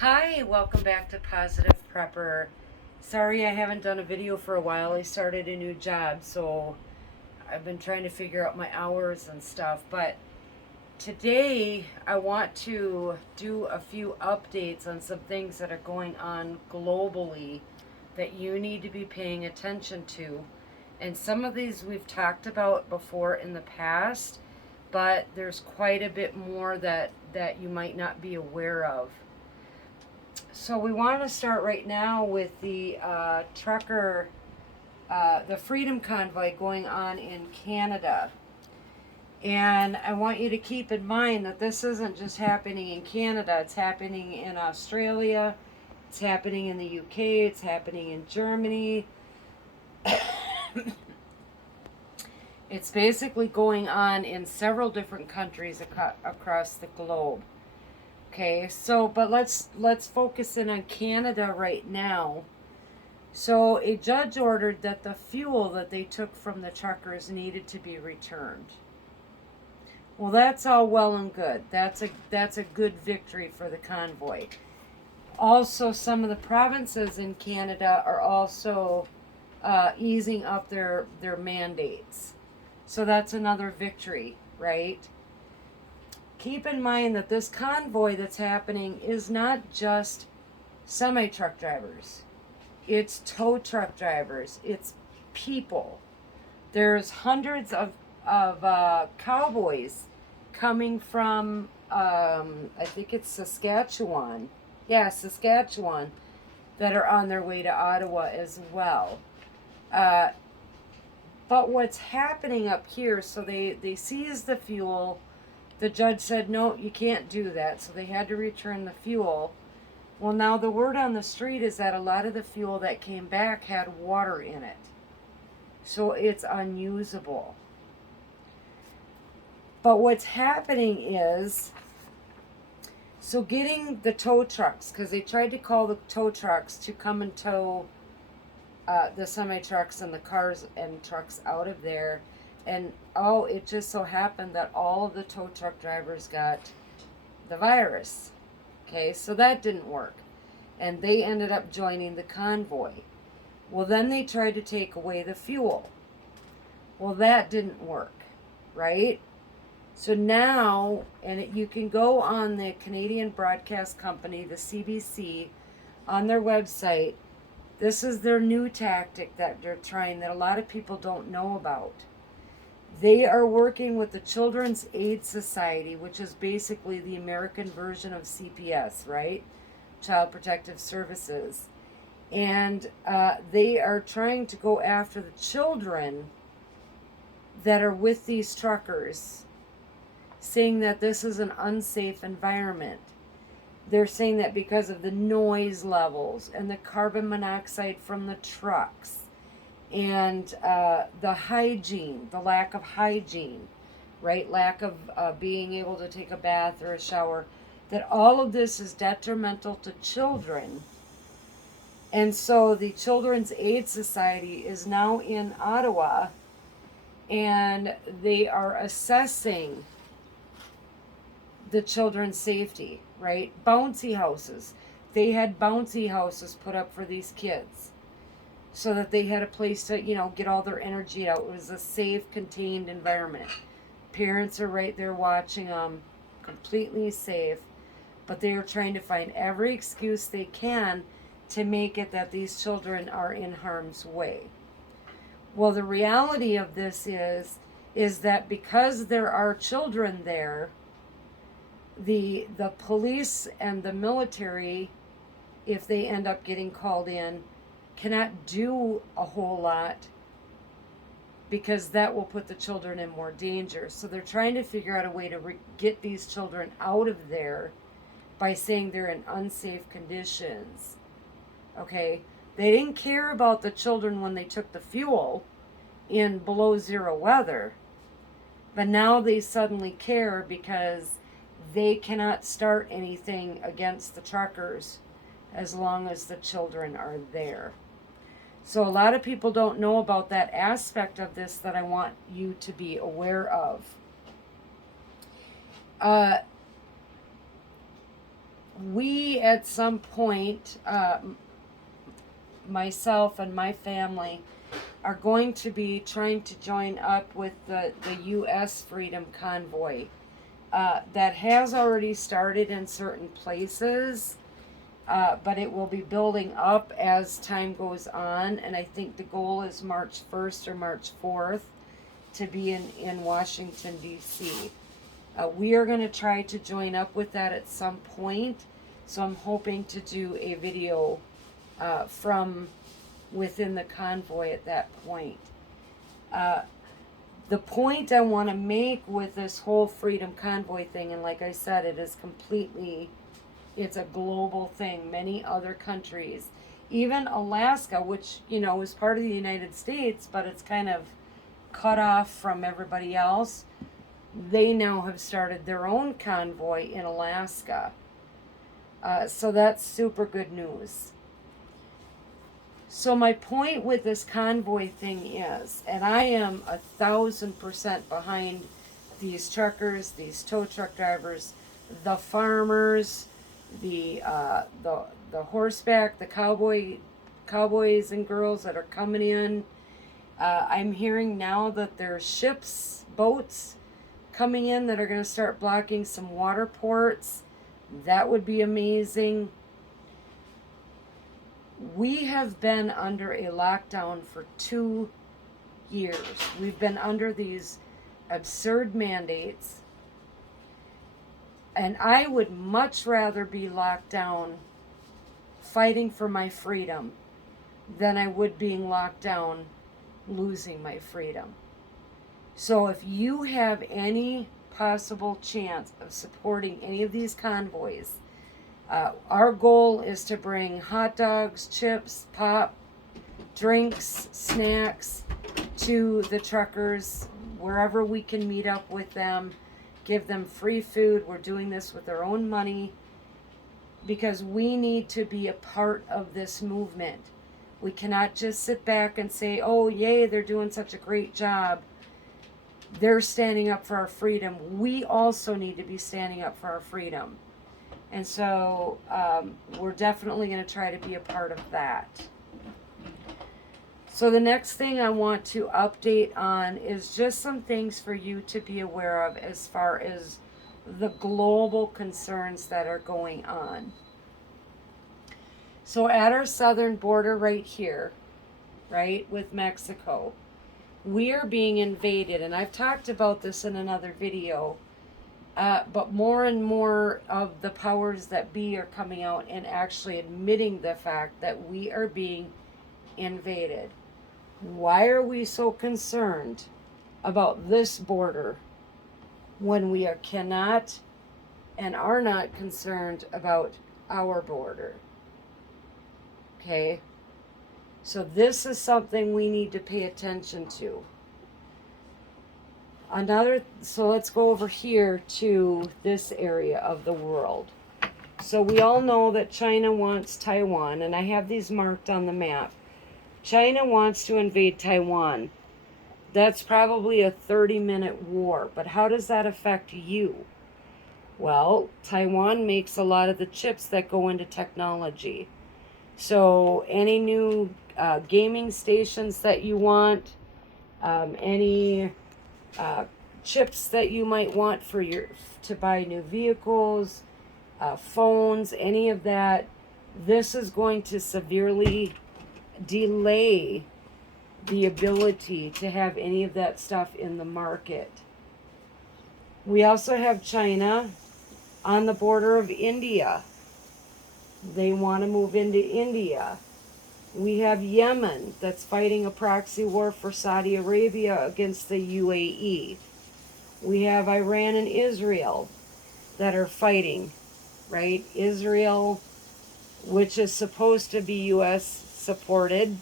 Hi, welcome back to Positive Prepper. Sorry I haven't done a video for a while. I started a new job, so I've been trying to figure out my hours and stuff. But today I want to do a few updates on some things that are going on globally that you need to be paying attention to. And some of these we've talked about before in the past, but there's quite a bit more that you might not be aware of. So we want to start right now with the the Freedom Convoy going on in Canada. And I want you to keep in mind that this isn't just happening in Canada, it's happening in Australia, it's happening in the UK, it's happening in Germany. It's basically going on in several different countries across the globe. Okay, so but let's focus in on Canada right now. So a judge ordered that the fuel that they took from the truckers needed to be returned. Well, that's all well and good. That's a good victory for the convoy. Also, some of the provinces in Canada are also easing up their mandates. So that's another victory, right? Keep in mind that this convoy that's happening is not just semi-truck drivers. It's tow truck drivers. It's people. There's hundreds of cowboys coming from, I think it's Saskatchewan. Yeah, Saskatchewan, that are on their way to Ottawa as well. But what's happening up here, so they seized the fuel. The judge said, no, you can't do that. So they had to return the fuel. Well, now the word on the street is that a lot of the fuel that came back had water in it. So it's unusable. But what's happening is, so getting the tow trucks, because they tried to call the tow trucks to come and tow the semi-trucks and the cars and trucks out of there. And it just so happened that all of the tow truck drivers got the virus. Okay, so that didn't work. And they ended up joining the convoy. Well, then they tried to take away the fuel. Well, that didn't work, right? So now, you can go on the Canadian Broadcast Company, the CBC, on their website. This is their new tactic that they're trying that a lot of people don't know about. They are working with the Children's Aid Society, which is basically the American version of CPS, right? Child Protective Services. And they are trying to go after the children that are with these truckers, saying that this is an unsafe environment. They're saying that because of the noise levels and the carbon monoxide from the trucks, and the hygiene, the lack of hygiene, right? Lack of being able to take a bath or a shower, that all of this is detrimental to children. And so the Children's Aid Society is now in Ottawa, and they are assessing the children's safety, right? Bouncy houses. They had bouncy houses put up for these kids, so that they had a place to, get all their energy out. It was a safe, contained environment. Parents are right there watching them, completely safe, but they are trying to find every excuse they can to make it that these children are in harm's way. Well, the reality of this is that because there are children there, the police and the military, if they end up getting called in, cannot do a whole lot, because that will put the children in more danger. So they're trying to figure out a way to get these children out of there by saying they're in unsafe conditions. Okay? They didn't care about the children when they took the fuel in below zero weather, but now they suddenly care because they cannot start anything against the truckers as long as the children are there. So a lot of people don't know about that aspect of this that I want you to be aware of. we at some point, myself and my family, are going to be trying to join up with the U.S. Freedom Convoy. That has already started in certain places, but it will be building up as time goes on, and I think the goal is March 1st or March 4th to be in Washington, D.C. We are going to try to join up with that at some point, so I'm hoping to do a video from within the convoy at that point. The point I want to make with this whole Freedom Convoy thing, and like I said, it's a global thing. Many other countries, even Alaska, which, is part of the United States, but it's kind of cut off from everybody else, they now have started their own convoy in Alaska. So that's super good news. So my point with this convoy thing is, and I am 1,000% behind these truckers, these tow truck drivers, the farmers, the horseback, the cowboys and girls that are coming in. I'm hearing now that there's ships, boats coming in that are going to start blocking some water ports. That would be amazing. We have been under a lockdown for 2 years. We've been under these absurd mandates. And I would much rather be locked down fighting for my freedom than I would being locked down losing my freedom. So if you have any possible chance of supporting any of these convoys, our goal is to bring hot dogs, chips, pop, drinks, snacks to the truckers wherever we can meet up with them, give them free food. We're doing this with our own money because we need to be a part of this movement. We cannot just sit back and say, oh, yay, they're doing such a great job. They're standing up for our freedom. We also need to be standing up for our freedom. And so we're definitely going to try to be a part of that. So the next thing I want to update on is just some things for you to be aware of as far as the global concerns that are going on. So at our southern border right here, right, with Mexico, we are being invaded. And I've talked about this in another video. But more and more of the powers that be are coming out and actually admitting the fact that we are being invaded. Why are we so concerned about this border when we cannot and are not concerned about our border? Okay? So this is something we need to pay attention to. So let's go over here to this area of the world. So we all know that China wants Taiwan, and I have these marked on the map. China wants to invade Taiwan. That's probably a 30-minute war, but how does that affect you? Well, Taiwan makes a lot of the chips that go into technology. So any new gaming stations that you want, any chips that you might want to buy new vehicles, phones, any of that, this is going to severely delay the ability to have any of that stuff in the market. We also have China on the border of India. They want to move into India. We have Yemen that's fighting a proxy war for Saudi Arabia against the UAE. We have Iran and Israel that are fighting, right? Israel, which is supposed to be U.S. supported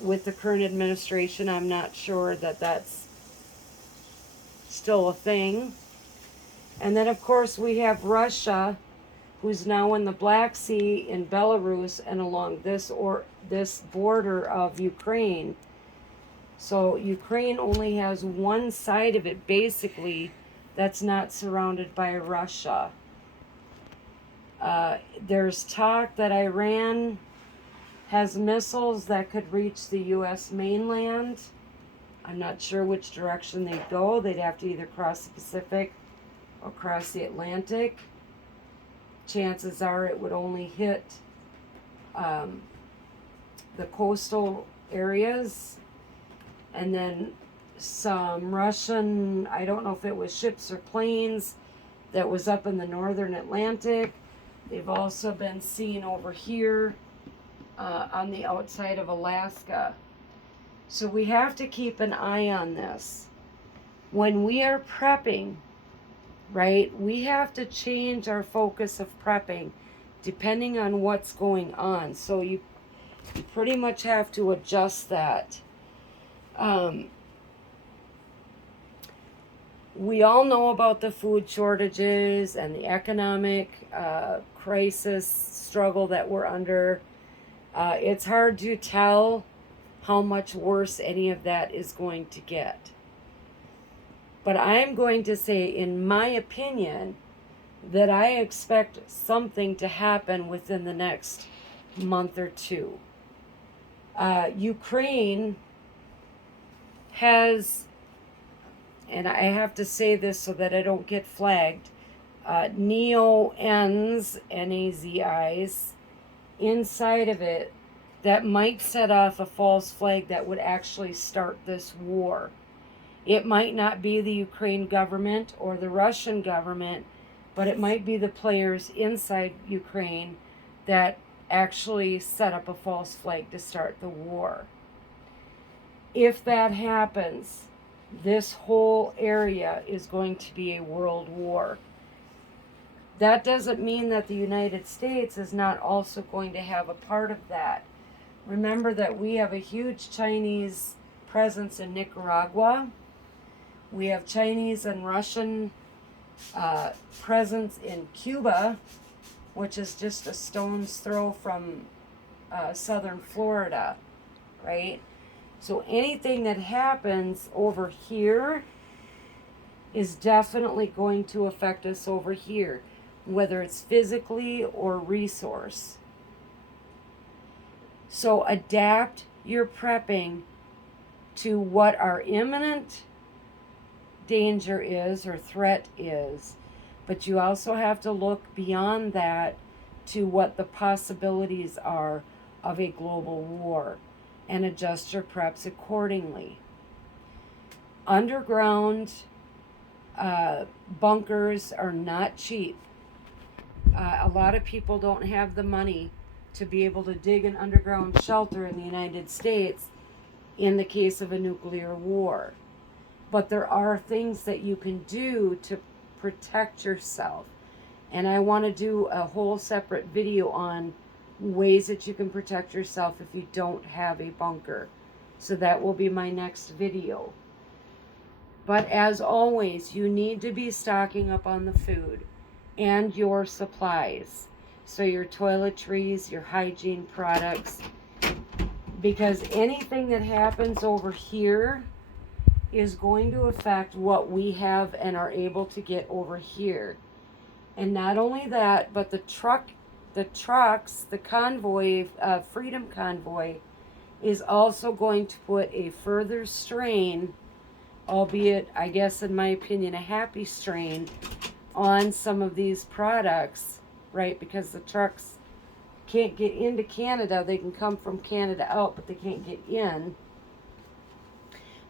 with the current administration. I'm not sure that that's still a thing. And then, of course, we have Russia, who's now in the Black Sea, in Belarus, and along this border of Ukraine. So Ukraine only has one side of it, basically, that's not surrounded by Russia. There's talk that Iran has missiles that could reach the U.S. mainland. I'm not sure which direction they'd go. They'd have to either cross the Pacific or cross the Atlantic. Chances are it would only hit the coastal areas, and then some Russian, I don't know if it was ships or planes, that was up in the northern Atlantic. They've also been seen over here on the outside of Alaska. So we have to keep an eye on this. When we are prepping, right, we have to change our focus of prepping depending on what's going on. So you pretty much have to adjust that. We all know about the food shortages and the economic crisis struggle that we're under. It's hard to tell how much worse any of that is going to get. But I'm going to say, in my opinion, that I expect something to happen within the next month or two. Ukraine has, and I have to say this so that I don't get flagged, neo-N's, N-A-Z-I's, inside of it that might set off a false flag that would actually start this war. It might not be the Ukraine government or the Russian government, but it might be the players inside Ukraine that actually set up a false flag to start the war. If that happens, this whole area is going to be a world war. That doesn't mean that the United States is not also going to have a part of that. Remember that we have a huge Chinese presence in Nicaragua. We have Chinese and Russian presence in Cuba, which is just a stone's throw from southern Florida, right? So anything that happens over here is definitely going to affect us over here, whether it's physically or resource. So adapt your prepping to what our imminent danger is or threat is, but you also have to look beyond that to what the possibilities are of a global war and adjust your preps accordingly. Underground bunkers are not cheap. A lot of people don't have the money to be able to dig an underground shelter in the United States in the case of a nuclear war. But there are things that you can do to protect yourself. And I want to do a whole separate video on ways that you can protect yourself if you don't have a bunker. So that will be my next video. But as always, you need to be stocking up on the food and your supplies. So your toiletries, your hygiene products. Because anything that happens over here is going to affect what we have and are able to get over here. And not only that, but the trucks, the convoy, Freedom Convoy, is also going to put a further strain, albeit, I guess, in my opinion, a happy strain, on some of these products, right? Because the trucks can't get into Canada. They can come from Canada out, but they can't get in.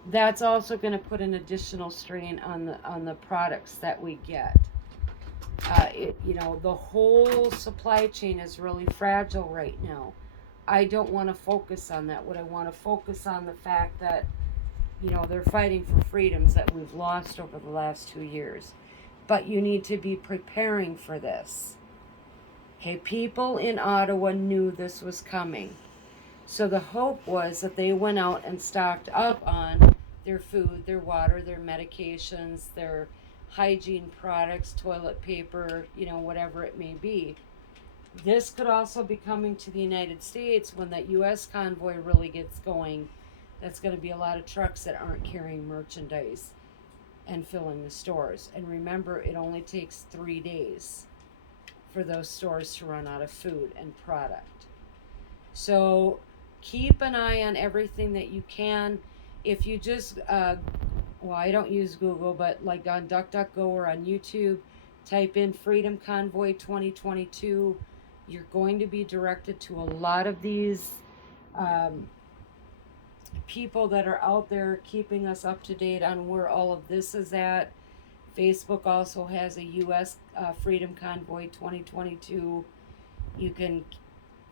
That's also going to put an additional strain on the products that we get. The whole supply chain is really fragile right now. I don't want to focus on that. What I want to focus on the fact that, they're fighting for freedoms that we've lost over the last 2 years. But you need to be preparing for this. Okay, people in Ottawa knew this was coming. So the hope was that they went out and stocked up on their food, their water, their medications, their hygiene products, toilet paper, whatever it may be. This could also be coming to the United States when that U.S. convoy really gets going. That's going to be a lot of trucks that aren't carrying merchandise and filling the stores. And remember, it only takes 3 days for those stores to run out of food and product. So keep an eye on everything that you can. If you just, well, I don't use Google, but like on DuckDuckGo or on YouTube, type in Freedom Convoy 2022. You're going to be directed to a lot of these people that are out there keeping us up to date on where all of this is at. Facebook also has a U.S. Freedom Convoy 2022. You can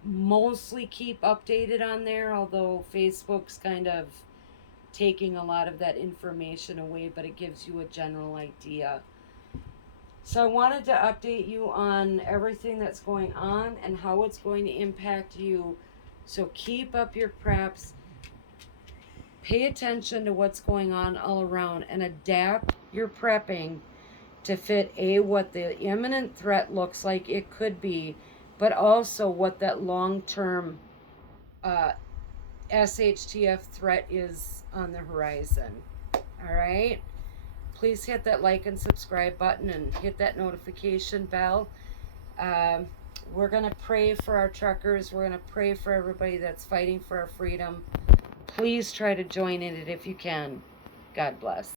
mostly keep updated on there, although Facebook's kind of taking a lot of that information away, but it gives you a general idea. So I wanted to update you on everything that's going on and how it's going to impact you. So keep up your preps. Pay attention to what's going on all around and adapt your prepping to fit what the imminent threat looks like it could be, but also what that long-term SHTF threat is on the horizon. All right? Please hit that like and subscribe button and hit that notification bell. We're going to pray for our truckers. We're going to pray for everybody that's fighting for our freedom. Please try to join in it if you can. God bless.